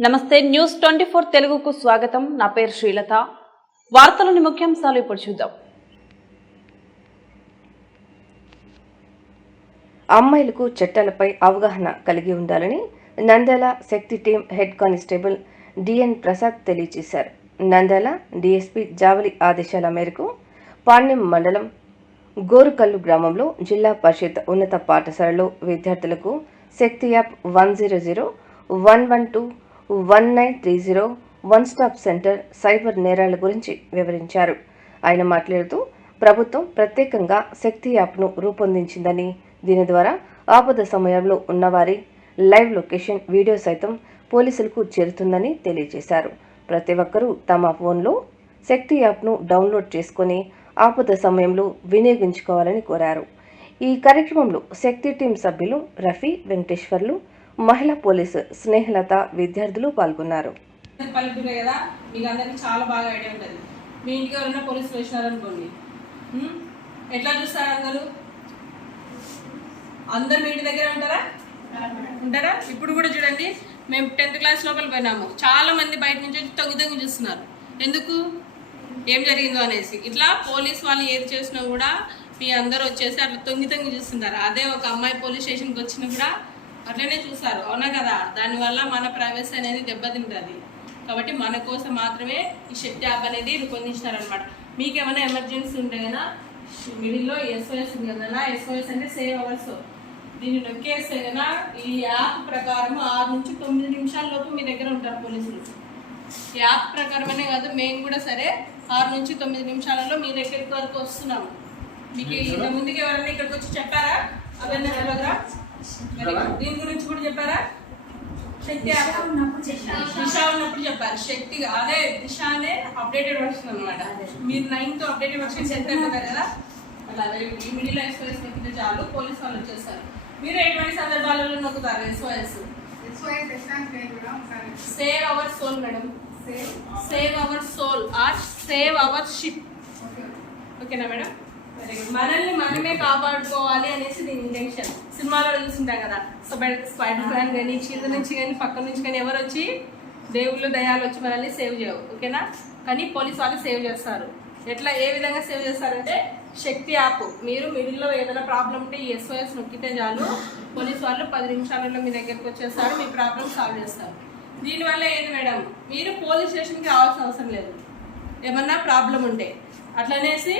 నమస్తే news twenty four తెలుగుకు స్వాగతం. నా పేరు శ్రీలత. వార్తలోని ముఖ్యాంశాలు ఇప్పుడు చూద్దాం. అమ్మాయిలకు చట్టాలపై అవగాహన కలిగి ఉండాలని Nandyal Shakti team head constable DN Prasad తెలియజేశారు. నంద్యాల డిఎస్పీ జావలి ఆదేశాల మేరకు పాణ్యం మండలం గోరుకల్లు గ్రామంలో జిల్లా పరిషత్ ఉన్నత పాఠశాలలో విద్యార్థులకు Shakti app one zero zero one one two one nine three zero one stop centre cyber నేరాల గురించి వివరించారు. ఆయన మాట్లాడుతూ ప్రభుత్వం ప్రత్యేకంగా శక్తి యాప్ను రూపొందించిందని దీని ద్వారా ఆపద సమయంలో ఉన్నవారి లైవ్ లొకేషన్ వీడియో సైతం పోలీసులకు చేరుతుందని తెలియజేశారు. ప్రతి ఒక్కరూ తమ ఫోన్లో శక్తి యాప్ను డౌన్లోడ్ చేసుకొని ఆపద సమయంలో వినియోగించుకోవాలని కోరారు. ఈ కార్యక్రమంలో శక్తి టీం సభ్యులు రఫీ వెంకటేశ్వర్లు మహిళా పోలీసు స్నేహలత విద్యార్థులు పాల్గొన్నారు. పల్లెటూరే కదా మీకు అందరికీ చాలా బాగా ఐడియా ఉంటుంది. మీ ఇంటికి ఎవరైనా పోలీసులు వచ్చినారనుకోండి ఎట్లా చూస్తారు అందరూ? అందరు మీ ఇంటి దగ్గర ఉంటారా? ఉంటారా? ఇప్పుడు కూడా చూడండి మేము టెన్త్ క్లాస్ లోపల పోయినాము. చాలా మంది బయట నుంచి వచ్చి తొంగి తొంగి చూస్తున్నారు. ఎందుకు? ఏం జరిగిందో అనేసి. ఇట్లా పోలీస్ వాళ్ళు ఏది చేసినా కూడా మీ అందరూ వచ్చేసి అట్లా తొంగి తొంగి చూస్తున్నారు. అదే ఒక అమ్మాయి పోలీస్ స్టేషన్కి వచ్చినా కూడా అట్లనే చూస్తారు అవునా కదా? దానివల్ల మన ప్రైవసీ అనేది దెబ్బతింటుంది. కాబట్టి మన కోసం మాత్రమే ఈ శక్తి యాప్ అనేది రూపొందించినారనమాట మీకు ఏమైనా ఎమర్జెన్సీ ఉంటే కదా మిడిల్లో ఎస్ఓఎస్ ఉంది కదా ఎస్ఓఎస్ అంటే సేవ్ అవర్స్ దీన్ని నొక్కేస్తే కదా ఈ యాప్ ప్రకారం ఆరు నుంచి తొమ్మిది నిమిషాల లోపు మీ దగ్గర ఉంటారు పోలీసులు. ఈ యాప్ ప్రకారమనే కాదు మేము కూడా సరే ఆరు నుంచి తొమ్మిది నిమిషాలలో మీ దగ్గరికి వరకు వస్తున్నాము. మీకు ఇంత ముందుకు ఎవరైనా ఇక్కడికి వచ్చి చెప్పారా? good. దీని గురించి కూడా చెప్పారా? శక్తి దిశ ఉన్నప్పుడు చెప్పారు శక్తి అదే దిశ అనే అప్డేటెడ్ వర్షన్ అనమాట మీరు నైన్త్ అప్డేటెడ్ వర్షన్ అయిపోతారు కదా? అలా ఈ మిడిల్ ఎక్స్ప్రెస్ నొక్కితే చాలు పోలీస్ వాళ్ళు వచ్చేస్తారు. మీరు ఎటువంటి సందర్భాలలో నొక్కుతారు? SOS save our soul madam save our soul or save our ship ఓకేనా మేడం మనల్ని మనమే కాపాడుకోవాలి అనేసి దీని ఇంటెన్షన్ సినిమాలో చూస్తుంటాం కదా? సో స్పైడర్ మ్యాన్ కానీ కింద నుంచి కానీ పక్క నుంచి కానీ ఎవరు వచ్చి దేవుళ్ళు దయాలు వచ్చి మనల్ని సేవ్ చేయవు. ఓకేనా కానీ పోలీస్ వాళ్ళు సేవ్ చేస్తారు. ఎట్లా ఏ విధంగా సేవ్ చేస్తారంటే శక్తి యాప్. మీరు మిడిల్లో ఏదైనా ప్రాబ్లం ఉంటే ఎస్ఓఎస్ నొక్కితే చాలు. పోలీస్ వాళ్ళు పది నిమిషాలలో మీ దగ్గరికి వచ్చేస్తారు మీ ప్రాబ్లం సాల్వ్ చేస్తారు. దీనివల్ల ఏంటి మేడం? మీరు పోలీస్ స్టేషన్కి రావాల్సిన అవసరం లేదు. ఏమన్నా ప్రాబ్లం ఉంటే. అట్లనేసి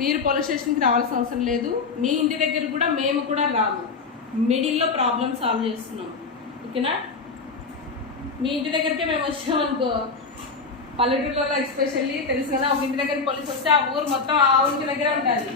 మీరు పోలీస్ స్టేషన్కి రావాల్సిన అవసరం లేదు. మీ ఇంటి దగ్గర కూడా మేము కూడా రాము. మిడిల్లో ప్రాబ్లమ్ సాల్వ్ చేస్తున్నాం. ఓకేనా మీ ఇంటి దగ్గరికే మేము వచ్చామనుకో పల్లెటూరులో ఎస్పెషల్లీ తెలుసు కదా ఒక ఇంటి దగ్గర పోలీస్ వస్తే ఆ ఊరు మొత్తం ఆ ఇంటి దగ్గరే ఉండాలి